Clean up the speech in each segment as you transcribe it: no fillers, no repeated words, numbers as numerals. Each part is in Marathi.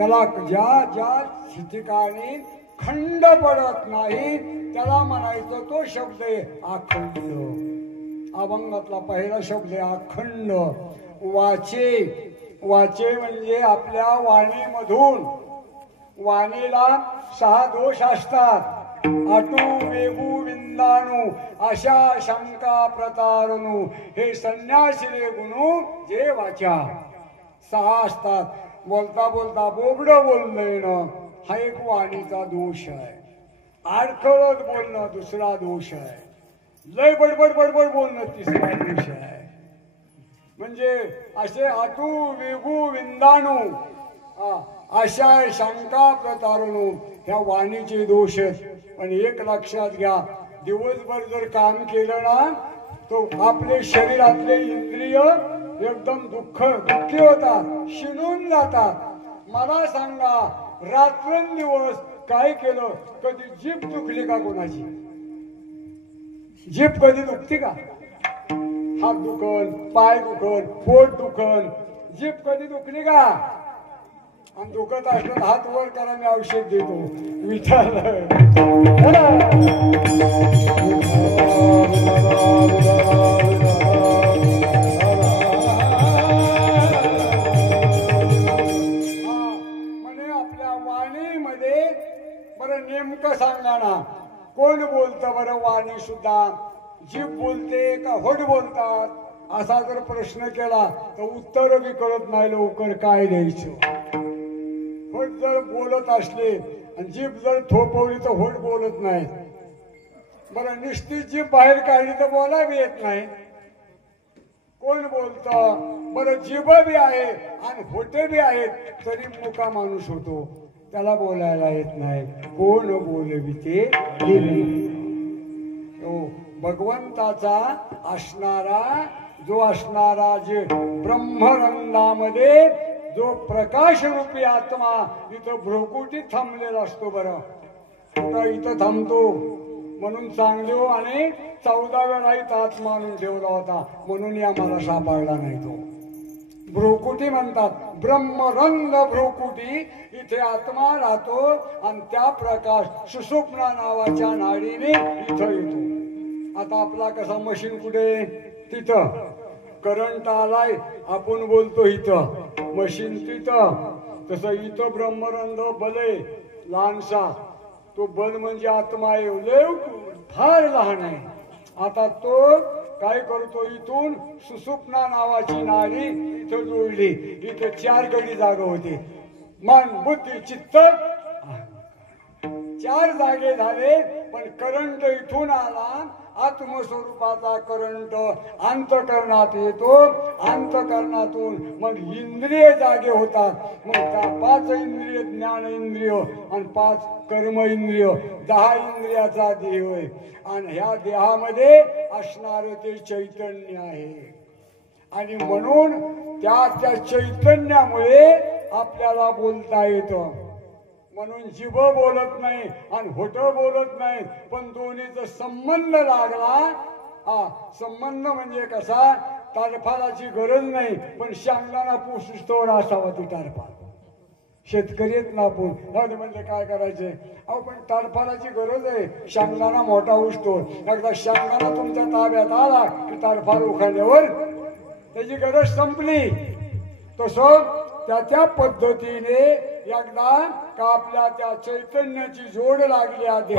त्याला ज्या ज्या ठिकाणी खंड पडत नाही त्याला म्हणायचं तो शब्द आहे अखंड. अभंगातला पहिला शब्द आहे अखंड. वाचे, वाचे म्हणजे आपल्या वाणीमधून, वाणीला 6 दोष असतात. आटू वेगू विंदाणू अशा शंका प्रतारणू हे संन्यासीले गुणू जे वाचा 6 असतात. बोलता बोलता बोबडं बोलणं हा एक वाणीचा दोष आहे. अडखळत बोलणं दुसरा दोष आहे. लय बडबड बडबड बोलणं तिसरा दोष आहे. म्हणजे असे आटू वेगू विंदाणू अशा शंका प्रतारणू ह्या वाणीचे दोष आहेत. पण एक लक्षात घ्या, दिवसभर जर काम केलं ना तो आपले शरीरातले इंद्रिय एकदम दुःखी होतात, शिणून जातात. मला सांगा, रात्रंदिवस काय केलं? कधी जीभ दुखली का कोणाची? जीभ कधी दुखती का? हात दुखन, पाय दुखन, पोट दुखन, जीभ कधी दुखली का? आणि दुखत असलं हात वर करा, मी औषध देतो. विचार म्हणे आपल्या वाणीमध्ये बरं नेमकं सांगा ना, कोण बोलतं बरं? वाणी सुद्धा जीभ बोलते का होठ बोलतात? असा जर प्रश्न केला तर उत्तर बी कळत नाही लवकर काय द्यायचं. होठ जर बोलत असले आणि जीभ जर थोपवली तर होठ बोलत नाही. बरं नुसती जीभ बाहेर काढली तर बोलावी येत नाही. कोण बोलतं बरं? जीभ बी आहे आणि होठे बी आहेत तरी मुका माणूस होतो, त्याला बोलायला येत नाही. कोण बोलविते? भगवंताचा असणारा जे ब्रह्मरंगामध्ये जो प्रकाश रूपी आत्मा इथं भ्रुकुटीत थांबलेला असतो. बरं कुठं इथं थांबतो म्हणून चांगले हो, आणि 14व्या राईत आत्मा आणून ठेवला होता म्हणून आम्हाला सापडला नाही. तो भ्रुकुटी म्हणतात, ब्रह्मरंग भ्रुकुटी. इथे आत्मा राहतो आणि त्या प्रकाश सुषुप्ना नावाच्या नाडीने इथं येतो. आता आपला कसा मशीन कुठे? तिथं करंट आलाय, आपण बोलतो इथं, मशीन तिथं. तसं इथं ब्रह्मरंग बले लहानसा, तो बल म्हणजे आत्मा एवढे फार लहान आहे. आता तो काय करतो? इथून सुषुप्ना नावाची नाडी इथं जोडली. इथं 4 गडी जागा होते, मन बुद्धी चित्त, 4 जागे झाले. पण करंट इथून आला, आत्मस्वरूपाचा करंट अंतःकरणात येतो. अंतःकरणातून मग इंद्रिय जागे होतात. मग त्या 5 इंद्रिय, ज्ञान इंद्रिय आणि 5 कर्म इंद्रिय, 10 इंद्रियाचा देह होय. आणि ह्या देहामध्ये असणारे ते चैतन्य आहे. आणि म्हणून त्या चैतन्यामुळे आपल्याला बोलता येतं. म्हणून जीभ बोलत नाही आणि होठ बोलत नाही, पण दोन्हीचा संबंध लागला. संबंध म्हणजे कसा? तारफालाची गरज नाही, पण शेंगदाणा पुसतोड असावा ती तारफा. शेतकरी आहेत ना आपण, म्हणजे काय करायचे? अहो पण तारफालाची गरज आहे. शेंगदाणा मोठा उसतो, एकदा शेंगदाणा तुमच्या ताब्यात आला की तारफाल उखाल्यावर त्याची गरज संपली. तसं त्या पद्धतीने एकदा का आपल्या त्या चैतन्याची जोड लागली आधी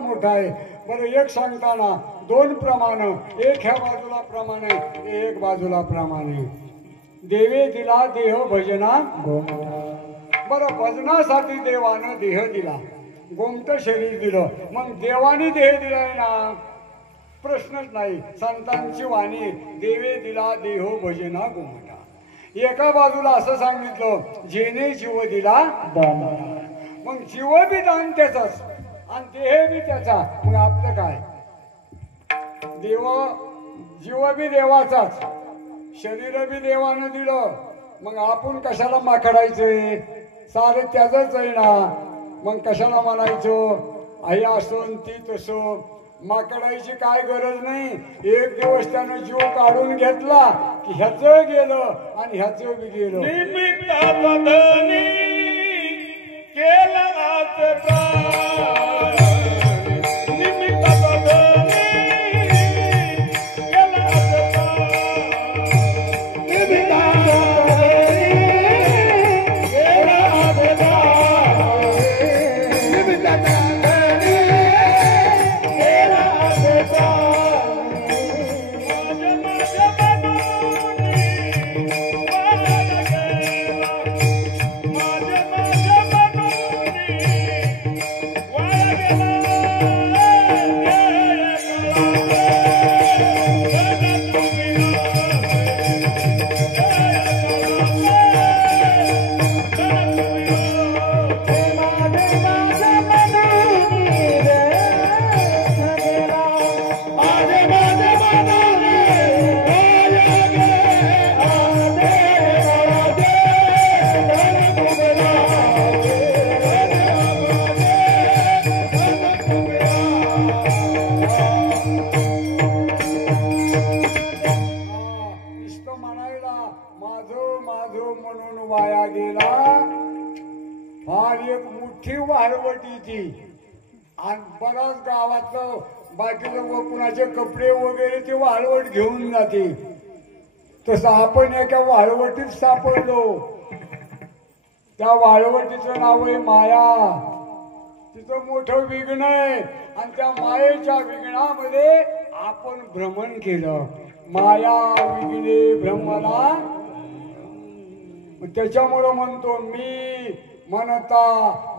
मोठं आहे. बरं एक सांगताना दोन प्रमाण, एक ह्या बाजूला प्रमाणे, एक बाजूला प्रमाणे. देवे दिला देह भजना गोमटा. बरं भजनासाठी देवानं देह दिला, गोमट शरीर दिलं. मग देवाने देह दिलाय ना, प्रश्नच नाही. संतांची वाणी देवे दिला देह भजना गोमटा. एका बाजूला असं सांगितलं जेने जीव दिला दान. मग जीव बी दान त्याचाच आणि देह बी त्याचा. मग आपलं काय, देव जीव बी देवाचाच, शरीर बी देवानं दिलं. मग आपण कशाला माकडायचंय, सारं त्याचंच आहे ना. मग कशाला म्हणायचं आई असोन ती तसो, माकडायची काय गरज नाही. एक दिवस त्यानं जीव काढून घेतला की ह्याचं गेलं आणि ह्याचं बी गेलं. बराच गावातलं बाकीचं कुणाचे कपडे वगैरे ते वाळवट घेऊन जाते. तसं आपण एका वाळवटीत सापडलो. त्या वाळवटीचं नाव आहे माया. तिचं मोठं विघ्न आहे आणि त्या मायेच्या विघ्नामध्ये आपण भ्रमण केलं. माया विघ्ने भ्रमला. त्याच्यामुळं म्हणतो मी म्हणता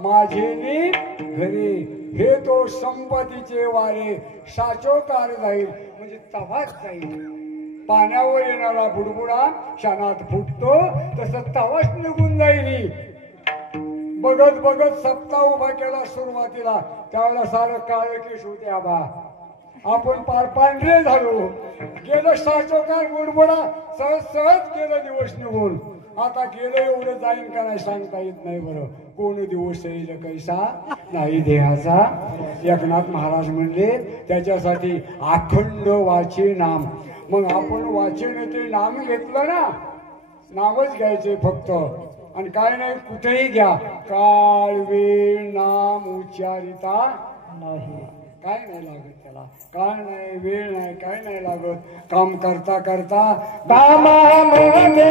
माझे घरी, हे तो संपत्तीचे वारे साचोकार जाईल. म्हणजे तवाच जाईल. पाण्यावर येणारा बुडबुडा क्षणात फुटतो, तसं तवाच निघून जाईल. बघत बघत सप्ताह उभा केला सुरुवातीला, त्यावेळेला सारं काळे केश होते आबा. आपण पार पांढरे झालो. गेलं साचोकार बुडबुडा, सहज सहज गेलं दिवस निघून. आता गेलं एवढं जाईन का नाही सांगता येत नाही. बरं कोण दिवस येईल कैसा नाही देहाचा. एकनाथ महाराज म्हणले त्याच्यासाठी अखंड वाचे नाम. मग आपण वाचेन ते नाम घेतलं ना, नामच घ्यायचे फक्त. आणि काय नाही कुठेही घ्या, काळ वेळ नाम उच्चारिता नाही. काय नाही लागत त्याला, काय नाही वेळ नाही, काय नाही लागत. काम करता करता कामामध्ये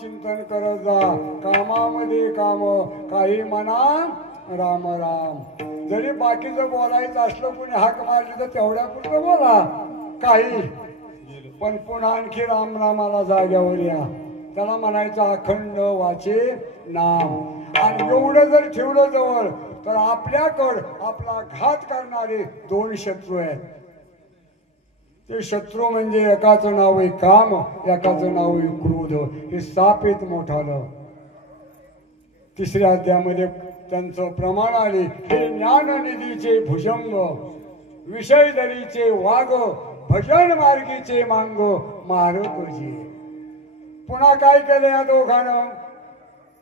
चिंतन करत जा. कामामध्ये काम, काही म्हणा राम राम. जरी बाकीचं बोलायचं असलं कुणी हाक मारली तर तेवढ्या पुरतं बोला काही, पण पुन्हा आणखी राम रामाला जाग्यावर या. त्याला म्हणायचं अखंड वाचे नाम. आणि एवढं जर ठेवलं जवळ तर आपल्याकडं आपला घात करणारे दोन शत्रू आहेत. ते शत्रू म्हणजे एकाचं नाव आहे काम, एकाचं नाव आहे क्रोध. हे सापेत मोठालं. तिसऱ्या अध्यायामध्ये त्यांचं प्रमाण आले. हे ज्ञाननिधीचे भुजंग, विषय दरीचे वाग, भजन मार्गीचे मांग मारुतजी. पुन्हा काय केलं या दोघांनं?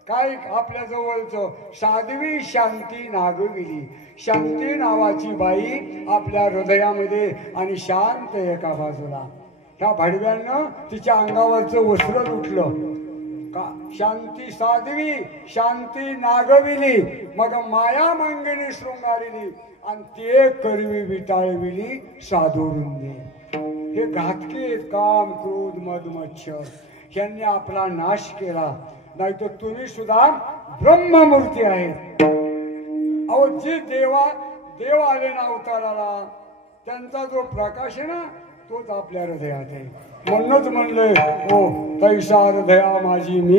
काय आपल्या जवळचं साध्वी शांती नागविली. शांती नावाची बाई आपल्या हृदयामध्ये आणि शांत एका बाजूला. ह्या भडव्यानं तिच्या अंगावरचं वस्त्र लुटलं का? शांती साध्वी, शांती नागविली, मग माया मांगणी शृंगारिली, आणि ते करवी विटाळविली साधुरुंदे. हे घातके काम, क्रोध, मद, मच्छर यांनी आपला नाश केला. नाही तर तुम्ही सुद्धा ब्रह्ममूर्ती आहेत. अहो जे देव आले ना अवताराला, त्यांचा जो प्रकाश आहे ना तोच आपल्या हृदयात आहे. म्हणूनच म्हणले हो तैसा हृदया माझी मी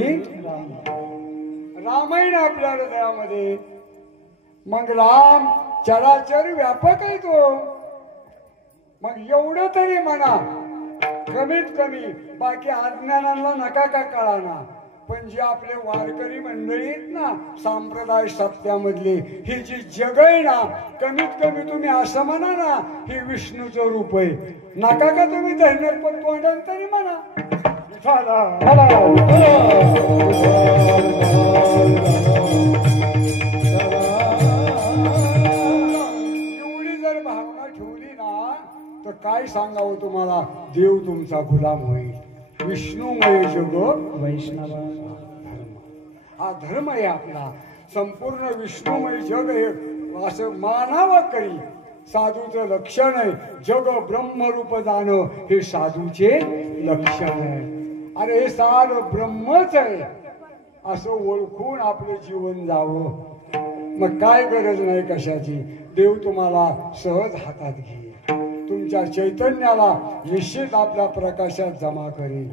रामायण आपल्या हृदयामध्ये. मग राम चराचर व्यापक आहे तो. मग एवढं तरी म्हणा कमीत कमी. बाकी अज्ञानाला नका का कळाना, पण जे आपले वारकरी मंडळी आहेत ना संप्रदाय सप्त्यामधले, ही जी जग आहे ना, कमीत कमी तुम्ही असं म्हणा ना ही विष्णूचं रूप आहे. नका का तुम्ही धन्यर पण तोंडान तरी म्हणा. एवढी जर भावना ठेवली ना तर काय सांगावं तुम्हाला, देव तुमचा गुलाम होईल. विष्णुमय जग वैष्णव हा धर्म आहे आपला. संपूर्ण विष्णुमय जग हे असं मानावं करी साधूचं लक्षण आहे. जग ब्रह्मरूप जाणं हे साधूचे लक्षण आहे. अरे हे सारं ब्रह्मच आहे असं ओळखून आपलं जीवन जावं. मग काय गरज नाही कशाची. देव तुम्हाला सहज हातात घेईल. तुमच्या चैतन्याला निश्चित आपल्या प्रकाशात जमा करेल.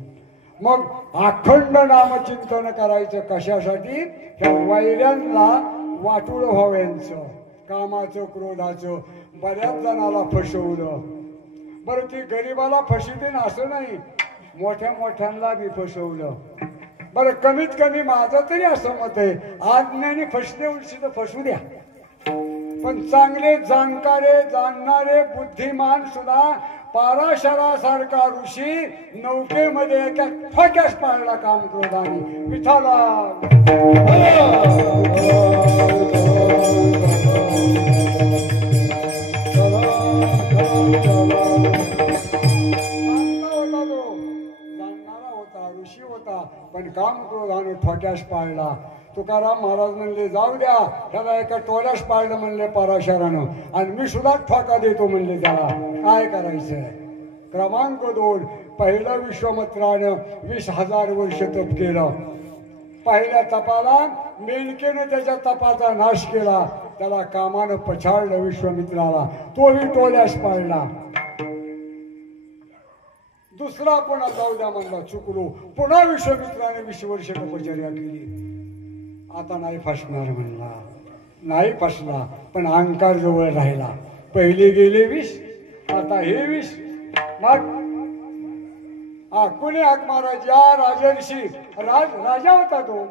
मग अखंड नामचिंतन करायचं कशासाठी? ह्या वैऱ्यांना वाटूळ व्हाव्यांचं, कामाचं, क्रोधाचं. बऱ्याच जणाला फसवलं. बरं ती गरीबाला फसवते असं नाही, मोठ्या मोठ्यांना बी फसवलं. बरं कमीत कमी माझं तरी असं मत आहे, आज्ञाने फसले उलशी तर फसू द्या, पण चांगले जाणकारे जाणणारे बुद्धिमान सुद्धा पाराशरासारखा ऋषी नौकेमध्ये एका ठोक्यास पाळला काम क्रोधाने. विठाला ऋषी होता, पण काम क्रोधाने ठोक्यास पाळला. तुकाराम महाराज म्हणले जाऊ द्या, त्याला एका टोल्यास पाळलं म्हणले पराशरानं, आणि मी सुद्धा ठोका देतो म्हणले. त्याला काय करायचं? क्रमांक 2, पहिलं विश्वामित्रानं 20,000 वर्ष तप केलं. पहिल्या तपाला मेनकेनं त्याच्या तपाचा नाश केला. त्याला कामानं पछाडलं विश्वामित्राला, तोही टोल्यास पाळला. दुसरा पुन्हा जाऊ द्या म्हणला, चुकलो. पुन्हा विश्वामित्राने 20 वर्ष तपश्चर्या केली. आता नाही फसणार म्हणला. नाही फसला, पण अहंकार जवळ राहिला. पहिले गेले 20, आता हे 20. मग कोणी हाक महाराज या राजर्षी राजा होता तो,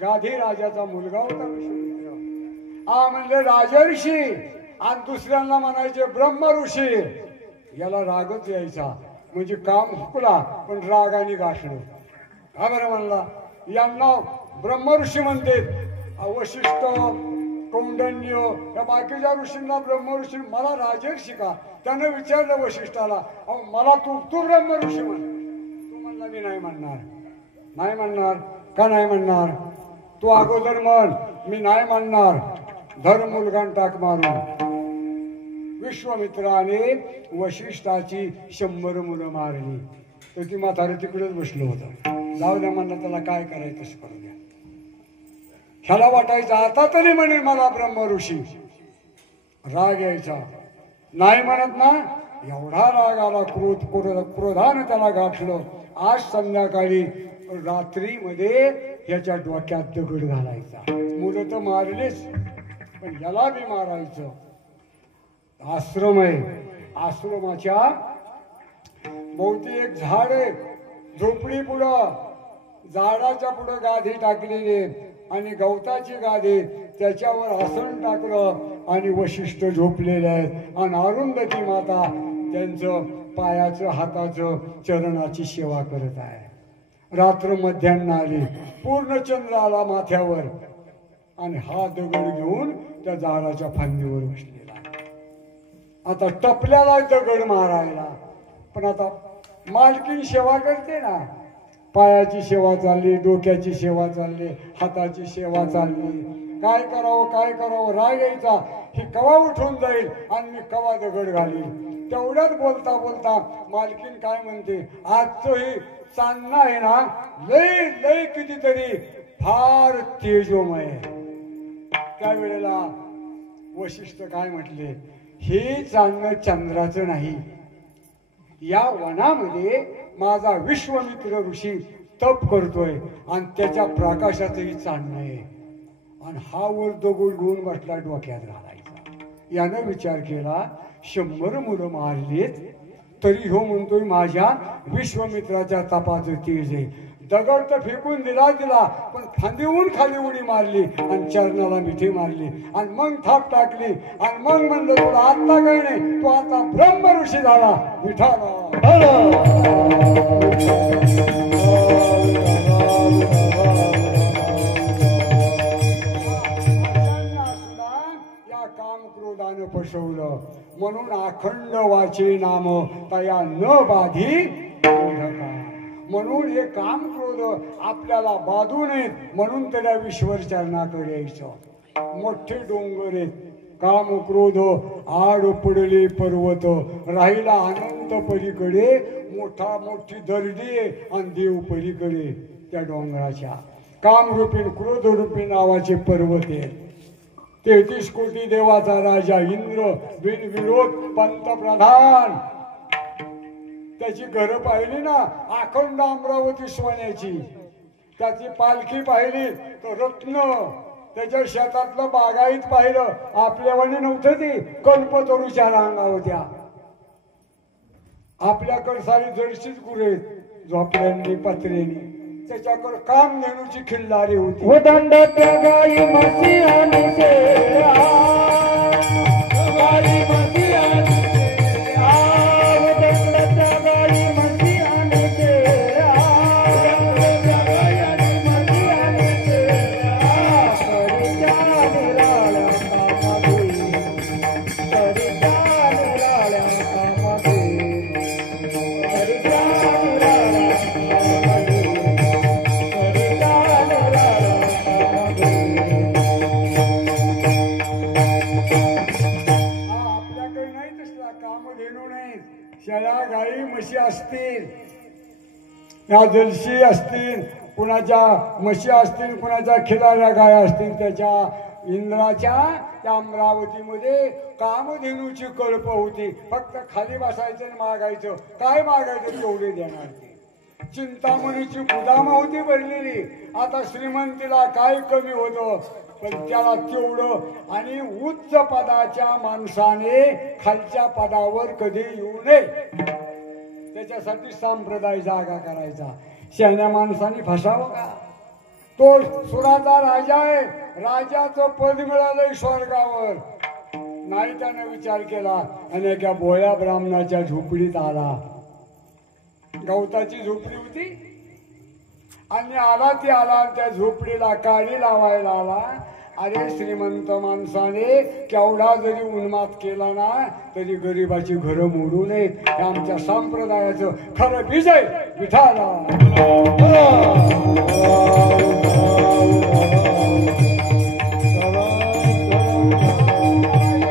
गाधी राजाचा मुलगा होता विश्वामित्र. म्हणजे राजर्षी, आणि दुसऱ्यांना म्हणायचे ब्रह्म ऋषी. याला रागच यायचा, म्हणजे काम हुकला पण रागाने गाठलं. हा बरं म्हणला, यांना ब्रह्म ऋषी म्हणते. वशिष्ठ, कौंडन्य या बाकीच्या ऋषींना ब्रह्म ऋषी. मला राजर्षी का? त्यानं विचारलं वशिष्ठाला, अहो मला तू ब्रह्म ऋषी म्हण. तू म्हणला मी नाही म्हणणार. नाही म्हणणार का? नाही म्हणणार. तू अगोदर म्हण. मी नाही म्हणणार. धर मुलगान टाक मारून. विश्वामित्राने वशिष्ठाची 100 मुलं मारली. तर ती म्हातारं तिकडेच बसलं होतं. जाऊ द्या म्हणलं, त्याला काय करायचं तसं करू द्या. ह्याला वाटायचं आता तरी म्हणेल मला ब्रह्म ऋषी. राग यायचा. नाही म्हणत ना, एवढा राग आला. क्रोधानं त्याला गाठलं. आज संध्याकाळी रात्रीमध्ये ह्याच्या डोक्यात दगड घालायचा. मुलं तर मारलेच, पण याला बी मारायचं. आश्रम आहे, आश्रमाच्या भोवती एक झाड आहे, झोपडी पुढं झाडाच्या पुढं गादी टाकलेली आणि गवताची गादी, त्याच्यावर आसन टाकलं आणि वशिष्ठ झोपलेले आहेत आणि अरुंधती माता त्यांचं पायाचं हाताचं चरणाची सेवा करत आहे. रात्र मध्यान्ह आली, पूर्ण चंद्र आला माथ्यावर आणि हा दगड घेऊन त्या झाडाच्या फांदीवर बसलेला. आता टपल्याला दगड मारायला, पण आता मालकीन सेवा करते ना, पायाची सेवा चालली, डोक्याची सेवा चालली, हाताची सेवा चालली. काय करावं राग यायचा, ही कवा उठून जाईल आणि मी कवा दगड घालील. तेवढ्यात बोलता बोलता मालकीन काय म्हणते, आजचं ही चांदणं आहे ना, लय लय कितीतरी फार तेजोमय. त्यावेळेला वशिष्ठ काय म्हटले, हे चांदणं चंद्राचं नाही, या वनामध्ये माझा विश्वामित्र ऋषी तप करतोय आणि त्याच्या प्रकाशाचं ही चांदणं आहे. आणि हा वर दगड घेऊन बसला डोक्यात घालायचा. यानं विचार केला, 100 मुलं मारलीत तरी हो म्हणतोय माझ्या विश्वामित्राच्या तपाचं तेज आहे. दगड तर फेकून दिला, पण फांदीहून खाली उडी मारली आणि चरणाला मिठी मारली आणि मग थाप टाकली आणि मग म्हणलं, तुला आता काही नाही, तू आता ब्रह्म ऋषी झाला. विठाला या काम क्रोधानं फसवलं, म्हणून अखंड वाचे नाम तया न बाधी. म्हणून हे काम क्रोध आपल्याला बाधू नयेत, म्हणून त्याला विश्वर चरणाकडे यायचं. मोठे डोंगर आहेत, काम क्रोध आड पडले पर्वत, राहिला अनंत पलीकडे, मोठी दरडी आणि देव पलीकडे. त्या डोंगराच्या कामरूपी क्रोधरूपी नावाचे पर्वत आहेत. 33 कोटी देवाचा राजा इंद्र बिनविरोध पंतप्रधान, त्याची घरं पाहिली ना, अखंड अमरावती सोन्याची. त्याची पालखी पाहिली तर रत्न, त्याच्या शेतातलं बागायत पाहिलं, आपल्यावानी नव्हतं ती, कल्पतरूच्या रांगा होत्या. आपल्याकडे सारी जर्सीच गुरे झोपड्यांनी पत्र्यांनी, त्याच्याकडे कामधेनूची खिल्लारी होती. शेळ्या गाई म्हशी असतील, या जलशी असतील, कुणाच्या म्हशी असतील, कुणाच्या खिलाऱ्या गाय असतील. त्याच्या इंद्राच्या त्या अमरावतीमध्ये कामधेनूची कल्प होती. फक्त खाली बसायचं आणि मागायचं, काय मागायचं तेवढे देणार ते. चिंतामणीची गुदाम होती भरलेली. आता श्रीमंतीला काय कमी होतं, पण त्याला तेवढं. आणि उच्च पदाच्या माणसाने खालच्या पदावर कधी येऊ नये, त्याच्यासाठी संप्रदाय जागा करायचा. शहाण्या माणसाने फसावं का? तो सुराचा राजा आहे, राजाचं पद मिळालंय स्वर्गावर. नाही त्याने विचार केला आणि एका भोळ्या ब्राह्मणाच्या झोपडीत आला. गवताची झोपडी होती आणि आला त्या झोपडीला काडी लावायला आला. अरे श्रीमंत माणसाने केवढा जरी उन्माद केला ना, तरी गरिबाची घरं मोडू नयेत. हे आमच्या संप्रदायाचं खरं बीज आहे. विठाला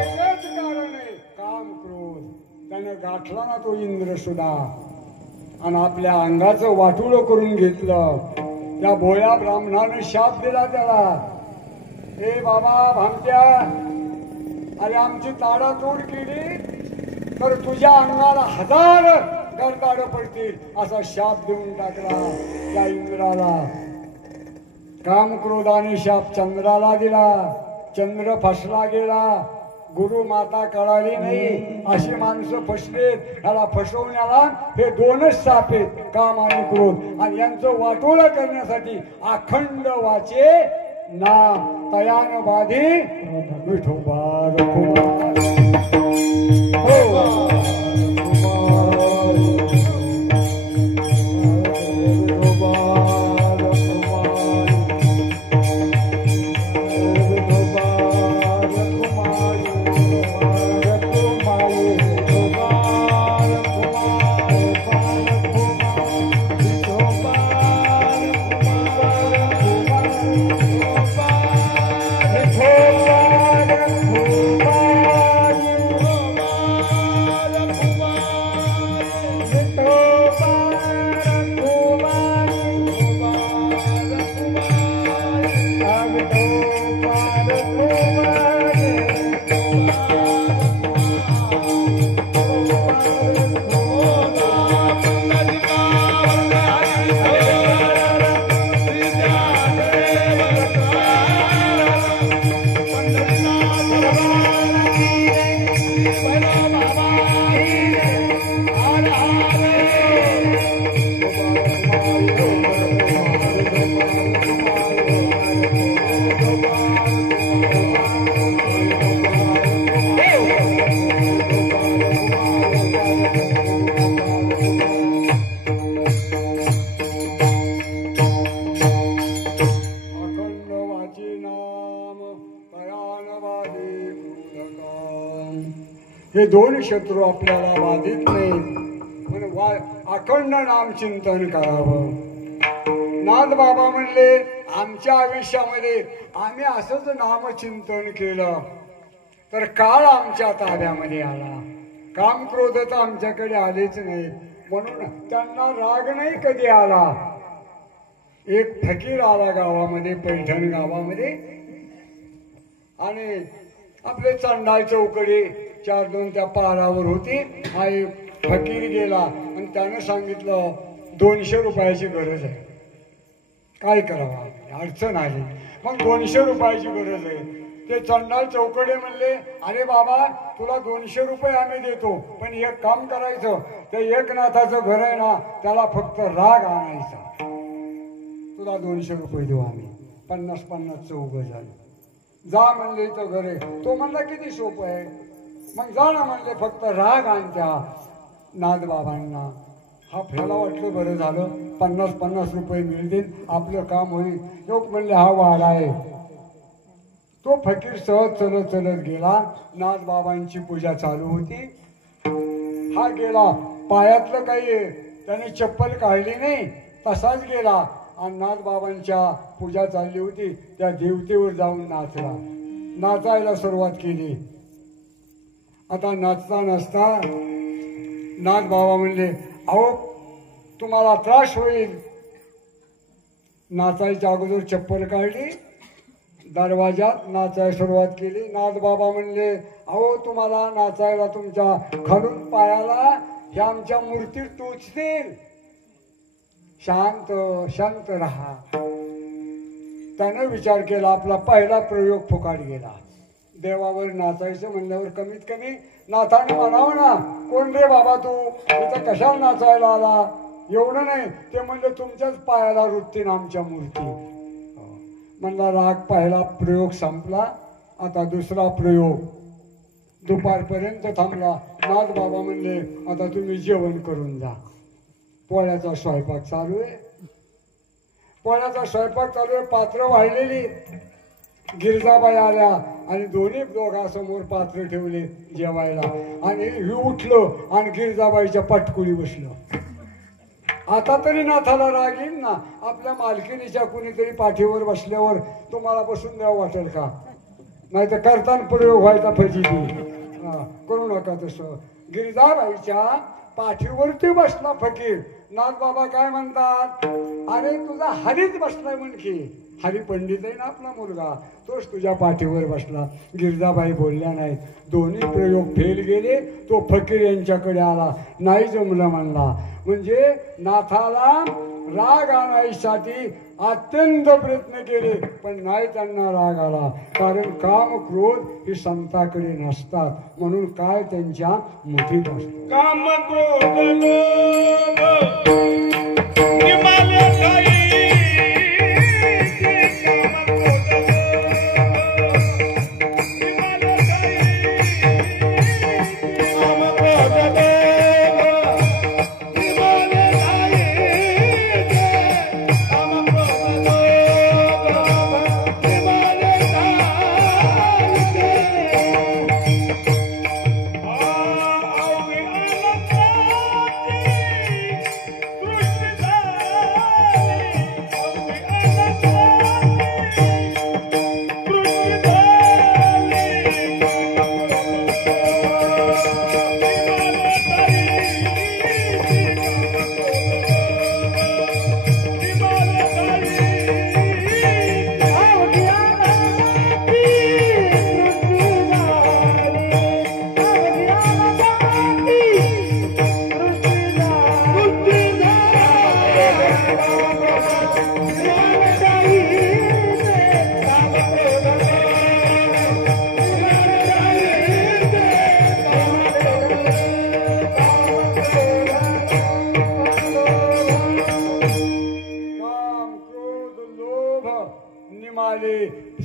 एकच कारण आहे, काम क्रोध. त्यानं गाठला ना तो इंद्र सुद्धा आणि आपल्या अंगाचं वाटोळं करून घेतलं. त्या भोळ्या ब्राह्मणानं शाप दिला त्याला, हे बाबा भामट्या, अरे आमची ताडातोड केली तर तुझ्या अंगाला 1000 गरदाड पडतील, असा शाप देऊन टाकला त्या इंद्राला. काम क्रोधाने शाप चंद्राला दिला. चंद्र फसला गेला, गुरु माता कळाली नाही, अशी माणसं फसलेत. ह्याला फसवण्याला हे दोनच साप आहेत, काम आणि क्रोध. आणि यांचं वाटोळं करण्यासाठी अखंड वाचे नाम तयान बाधी विठोबा रखुमार. हो हे दोन शत्रू आपल्याला बाधित नाही म्हणून अखंड नाम चिंतन करावं. नाथ बाबा म्हणले आमच्या आयुष्यामध्ये आम्ही असंच नामचिंतन केलं तर काळ आमच्या ताब्यामध्ये आला, काम क्रोध तर आमच्याकडे आलेच नाही, म्हणून त्यांना राग नाही कधी आला. एक फकीर आला गावामध्ये, पैठण गावामध्ये, आणि आपले चांडाळ चौकडे 4-2 त्या पहाडावर होती. हा एक फकीर गेला आणि त्यानं सांगितलं 200 रुपयाची गरज आहे. काय करावं, अडचण आली. मग 200 रुपयाची गरज आहे. ते चांडाळ चौकडे म्हणले अरे बाबा तुला 200 रुपये आम्ही देतो, पण एक काम करायचं, ते एकनाथाचं घर आहे ना त्याला फक्त राग आणायचा, तुला 200 रुपये देऊ आम्ही. 50-50 उभं झालं. जा म्हणले तो घरे. तो म्हणला किती सोपं आहे, मग जा ना म्हणले, फक्त राग आणत्या नाथबाबांना. हा फेला वाटलं बरं झालं, 50-50 रुपये मिळतील, आपलं काम होईल. लोक म्हणले हा वाडा आहे. तो फकीर सहज चलत चलत गेला. नाथबाबांची पूजा चालू होती. हा गेला, पायातलं काही त्याने चप्पल काढली नाही, तसाच गेला आणि नाथबाबांच्या पूजा चालली होती त्या देवतेवर जाऊन नाचला. नाचायला सुरुवात केली. आता नाचता नाचता नाथबाबा म्हणले अहो तुम्हाला त्रास होईल. नाचायच्या अगोदर चप्पल काढली, दरवाजात नाचायला सुरुवात केली. नाथबाबा म्हणले अहो तुम्हाला नाचायला तुमच्या खालून पायाला हे आमच्या मूर्ती टोचतील, शांत शांत राहा. त्यानं विचार केला, आपला पहिला प्रयोग फुकाट गेला. देवावर नाचायचं म्हणल्यावर कमीत कमी नाथाने म्हणावं ना, कोण रे बाबा तू इथं कशाला नाचायला आला. एवढं नाही, ते म्हणलं तुमच्याच पायाला रुततील आमच्या मूर्ती. म्हणला राग पहिला प्रयोग संपला, आता दुसरा प्रयोग. दुपारपर्यंत थांबला. नाथबाबा म्हणले आता तुम्ही जेवण करून जा. पोळ्याचा स्वयंपाक चालू आहे. पोळ्याचा स्वयंपाक चालू आहे, पात्र वाहिलेली. गिरजाबाई आल्या आणि दोघांसमोर पात्र ठेवले जेवायला. आणि हे उठलं आणि गिरजाबाईच्या पाटकुळी बसलं. आता तरी नाथाला राग येईल ना, आपल्या मालकिनीच्या कुणीतरी पाठीवर बसल्यावर तुम्हाला बसून द्यावं वाटेल का? नाही तर करताना प्रयोग व्हायचा फजिती. करू नका तसं. गिरजाबाईच्या पाठीवरती बसला फकीर. नाथबाबा काय म्हणतात, अरे तुझा हरीच बसलाय म्हणखी. हरिपंडित आहे ना आपला मुलगा, तोच तुझ्या पाठीवर बसला. गिरजाबाई बोलल्या नाहीत. दोन्ही प्रयोग फेल गेले. तो फकीर यांच्याकडे आला, नाही जमलं म्हणला. म्हणजे नाथाला राग आणायसाठी अत्यंत प्रयत्न केले, पण नाही त्यांना राग आला. कारण काम क्रोध हे संताकडे नसतात, म्हणून काय त्यांच्या मुठीत असतो. काम क्रोध लोभ निमाले काही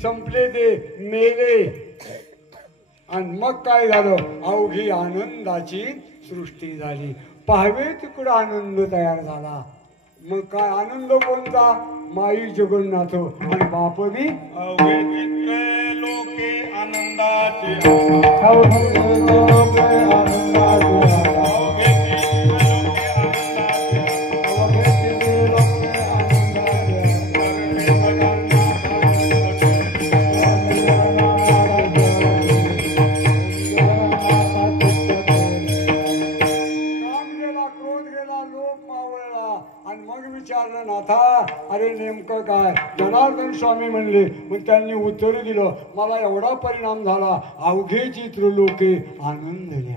संपले, ते मेले. आणि मग काय झालं, अवघी आनंदाची सृष्टी झाली. पाहावे तिकडं आनंद तयार झाला. मग काय आनंद कोणता, माई जगन्नाथ आणि बाप बी अवघे चित्रे लोके आनंदाचे नाथा. अरे नेमकं काय, जनार्दन स्वामी म्हणले. मग त्यांनी उत्तर दिलं, मला एवढा परिणाम झाला, अवघे चित्र लोके आनंदले.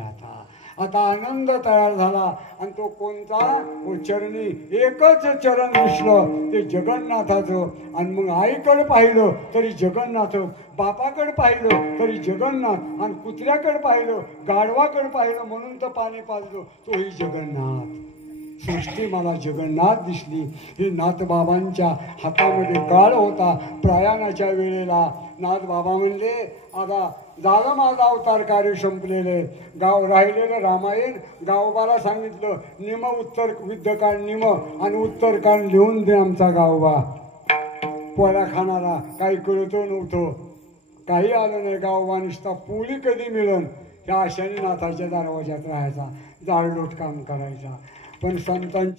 आता आनंद तयार झाला. आणि तो कोणता, तो चरणी एकच चरण दिसलं, ते जगन्नाथाचं. आणि मग आईकडे पाहिलं तरी जगन्नाथ, बापाकडे पाहिलं तरी जगन्नाथ, आणि कुत्र्याकडे पाहिलं, गाढवाकडे पाहिलं म्हणून तर पाणी पाजलं, तोही जगन्नाथ. सृष्टी मला जगन्नाथ दिसली. ही नाथबाबांच्या हातामध्ये काळ होता. प्रयाणाच्या वेळेला नाथबाबा म्हणले, आता झालं माझा अवतार कार्य संपलेले. गाव राहिलेलं रामायण गावोबाला सांगितलं, निम उत्तर विद्यकाळ निम आणि उत्तरकाळ लिहून दे आमचा गावोबा. पोळ्या खाणारा काही कळतो नव्हतं, काही आलं नाही. गावोबा नुसता पोळी कधी मिळन ह्या आशाने नाथाच्या दरवाज्यात राहायचा, जाळलोट काम करायचा. पण संतांची